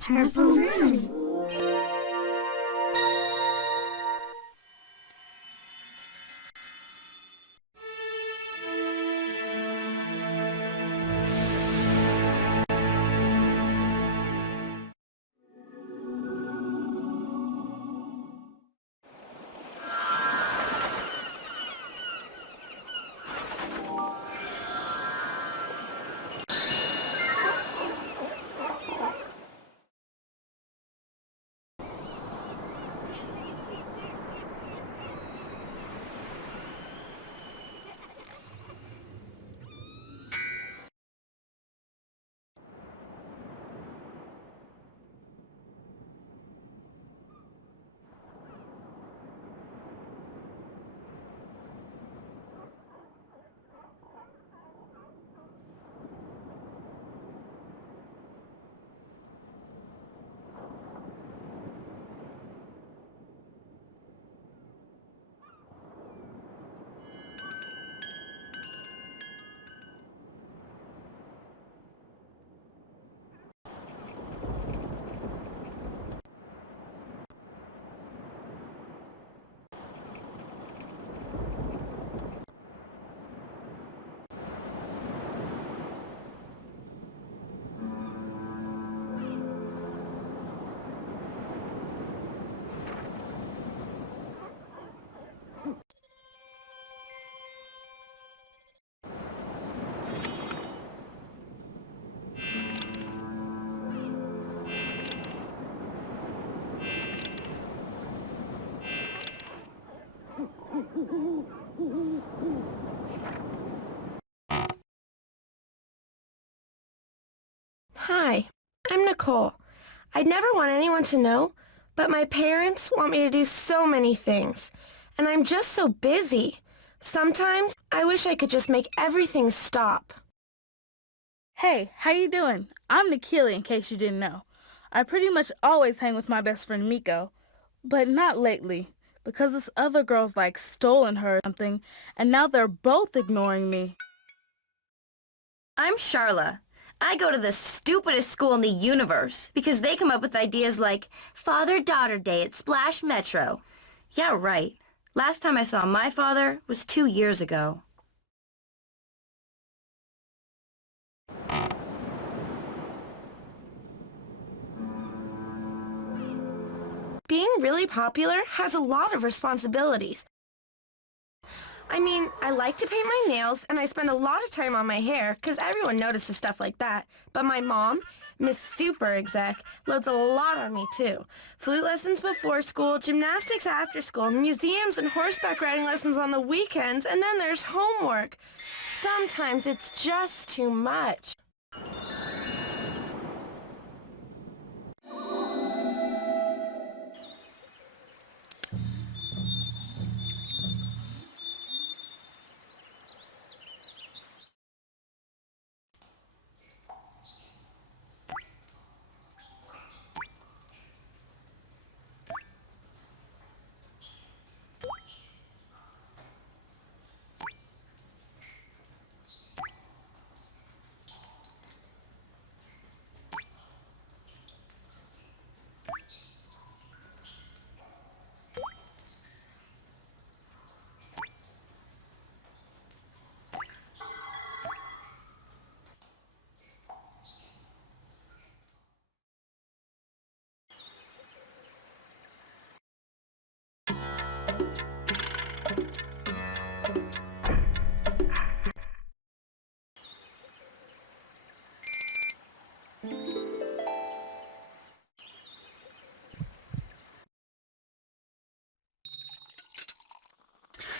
Purple room. Hi, I'm Nicole. I'd never want anyone to know, but my parents want me to do so many things, and I'm just so busy. Sometimes I wish I could just make everything stop. Hey, how you doing? I'm Nicole, in case you didn't know. I pretty much always hang with my best friend Miko, but not lately, because this other girl's like stolen her or something, and now they're both ignoring me. I'm Charla. I go to the stupidest school in the universe because they come up with ideas like Father-Daughter Day at Splash Metro. Yeah, right. Last time I saw my father was 2 years ago. Being really popular has a lot of responsibilities. I mean, I like to paint my nails, and I spend a lot of time on my hair, because everyone notices stuff like that. But my mom, Miss Super Exec, loads a lot on me, too. Flute lessons before school, gymnastics after school, museums and horseback riding lessons on the weekends, and then there's homework. Sometimes it's just too much.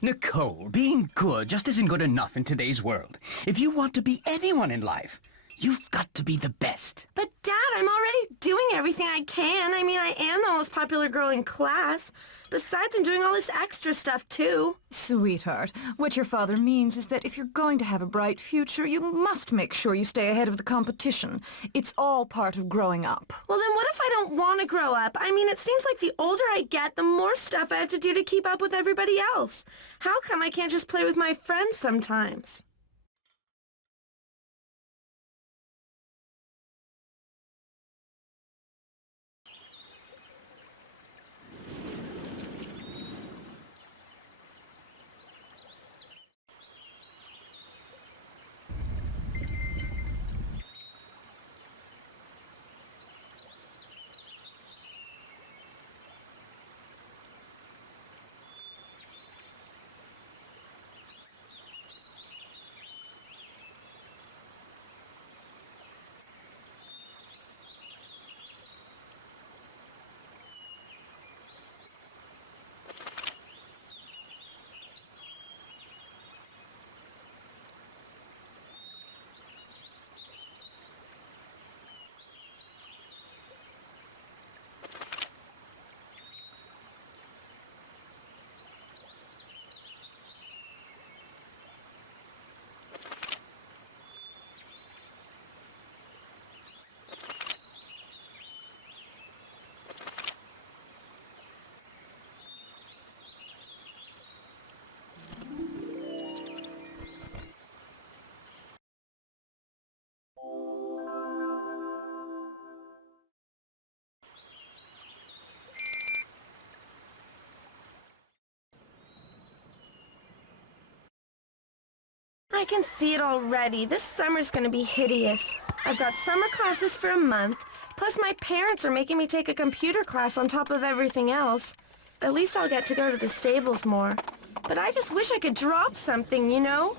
Nicole, being good just isn't good enough in today's world. If you want to be anyone in life, you've got to be the best. But Dad, I'm already doing everything I can. I mean, I am the most popular girl in class. Besides, I'm doing all this extra stuff, too. Sweetheart, what your father means is that if you're going to have a bright future, you must make sure you stay ahead of the competition. It's all part of growing up. Well, then what if I don't want to grow up? I mean, it seems like the older I get, the more stuff I have to do to keep up with everybody else. How come I can't just play with my friends sometimes? I can see it already. This summer's gonna be hideous. I've got summer classes for a month, plus my parents are making me take a computer class on top of everything else. At least I'll get to go to the stables more. But I just wish I could drop something, you know?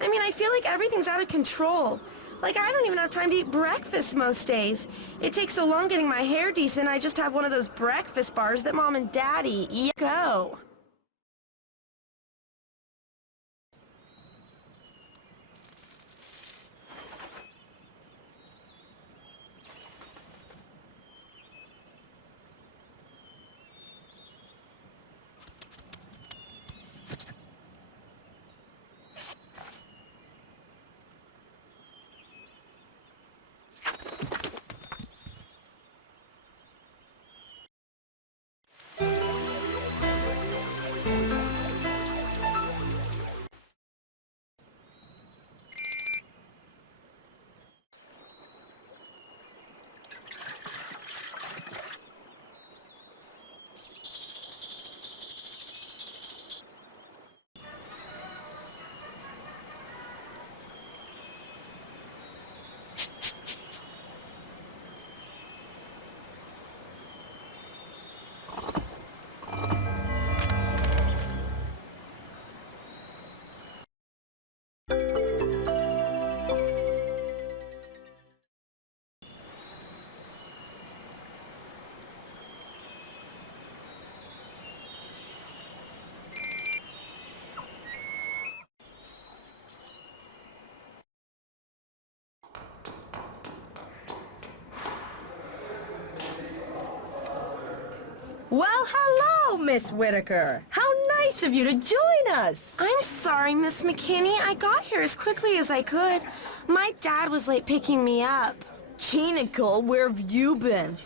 I mean, I feel like everything's out of control. Like, I don't even have time to eat breakfast most days. It takes so long getting my hair decent, I just have one of those breakfast bars that Mom and Dad eat. Go. Well, hello, Miss Whitaker. How nice of you to join us. I'm sorry, Miss McKinney. I got here as quickly as I could. My dad was late picking me up. Gee, Nicole, where have you been?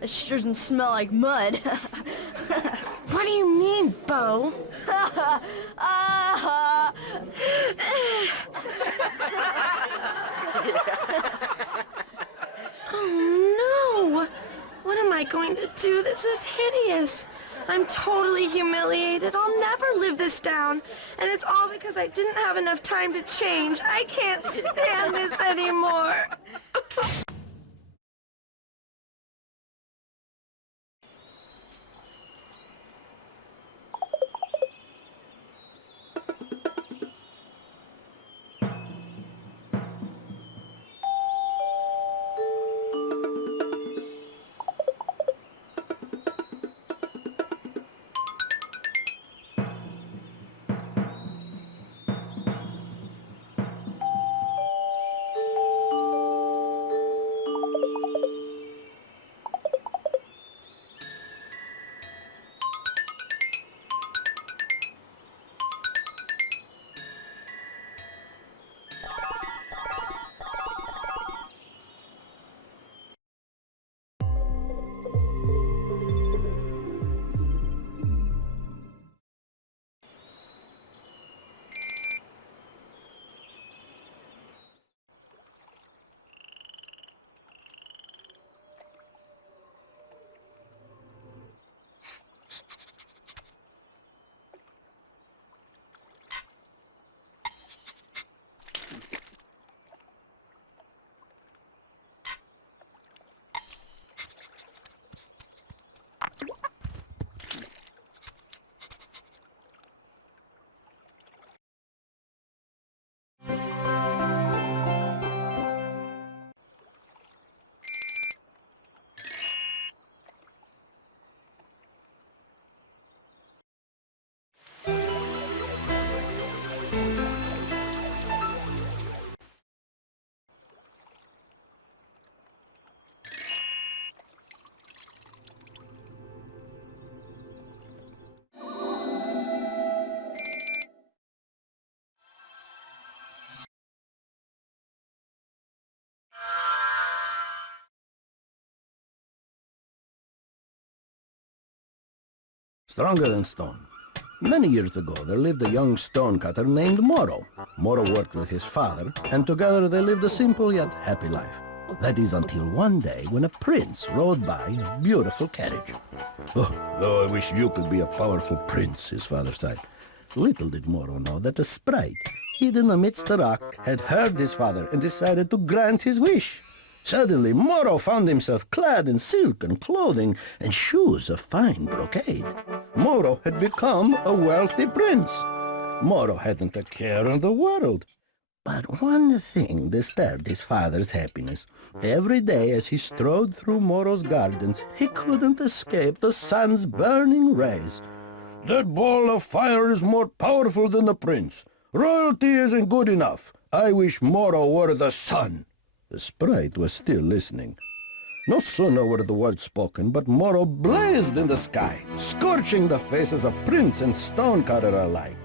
This sure doesn't smell like mud. What do you mean, Bo? Oh, no! What am I going to do? This is hideous. I'm totally humiliated. I'll never live this down. And it's all because I didn't have enough time to change. I can't stand this anymore. Stronger than stone. Many years ago, there lived a young stonecutter named Moro. Moro worked with his father, and together they lived a simple yet happy life. That is until one day when a prince rode by in a beautiful carriage. Oh, I wish you could be a powerful prince, his father sighed. Little did Moro know that a sprite, hidden amidst the rock, had heard his father and decided to grant his wish. Suddenly, Moro found himself clad in silken clothing and shoes of fine brocade. Moro had become a wealthy prince. Moro hadn't a care in the world. But one thing disturbed his father's happiness. Every day as he strode through Moro's gardens, he couldn't escape the sun's burning rays. "That ball of fire is more powerful than the prince. Royalty isn't good enough. I wish Moro were the sun." The sprite was still listening. No sooner were the words spoken, but Moro blazed in the sky, scorching the faces of prince and stonecutter alike.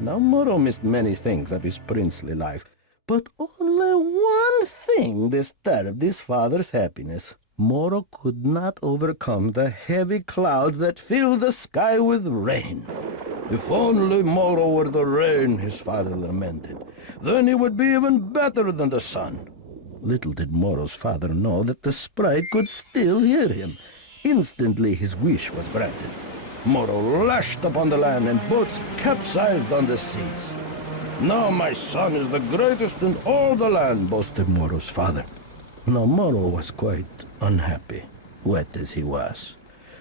Now Moro missed many things of his princely life, but only one thing disturbed his father's happiness. Moro could not overcome the heavy clouds that filled the sky with rain. "If only Moro were the rain," his father lamented. "Then he would be even better than the sun." Little did Moro's father know that the sprite could still hear him. Instantly his wish was granted. Moro lashed upon the land and boats capsized on the seas. "Now my son is the greatest in all the land," boasted Moro's father. Now Moro was quite unhappy, wet as he was.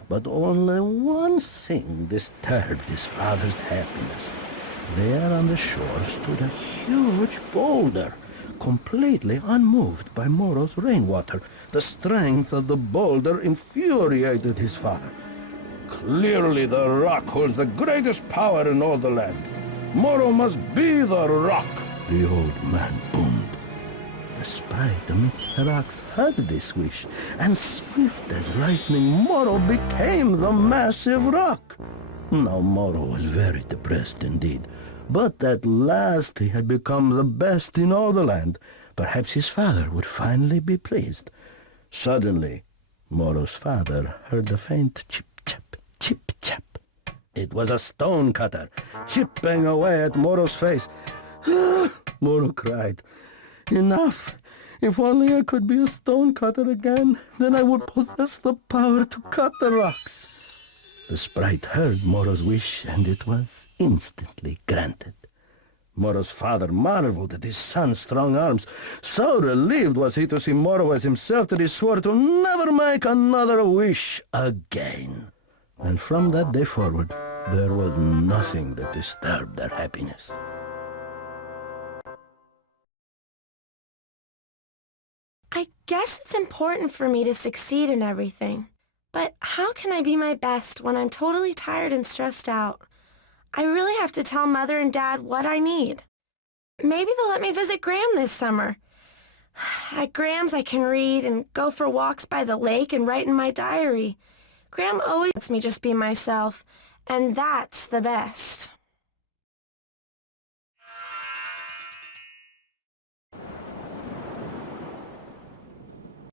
But only one thing disturbed his father's happiness. There on the shore stood a huge boulder, completely unmoved by Moro's rainwater. The strength of the boulder infuriated his father. "Clearly the rock holds the greatest power in all the land. Moro must be the rock," the old man boomed. The sprite amidst the rocks heard this wish, and swift as lightning Moro became the massive rock. Now Moro was very depressed indeed, but at last he had become the best in all the land. Perhaps his father would finally be pleased. Suddenly, Moro's father heard a faint chip-chap, chip-chap. It was a stonecutter, chipping away at Moro's face. "Ah!" Moro cried. "Enough! If only I could be a stonecutter again, then I would possess the power to cut the rocks." The sprite heard Moro's wish, and it was instantly granted. Moro's father marveled at his son's strong arms. So relieved was he to see Moro as himself that he swore to never make another wish again. And from that day forward, there was nothing that disturbed their happiness. I guess it's important for me to succeed in everything. But how can I be my best when I'm totally tired and stressed out? I really have to tell Mother and Dad what I need. Maybe they'll let me visit Graham this summer. At Graham's I can read and go for walks by the lake and write in my diary. Graham always lets me just be myself, and that's the best.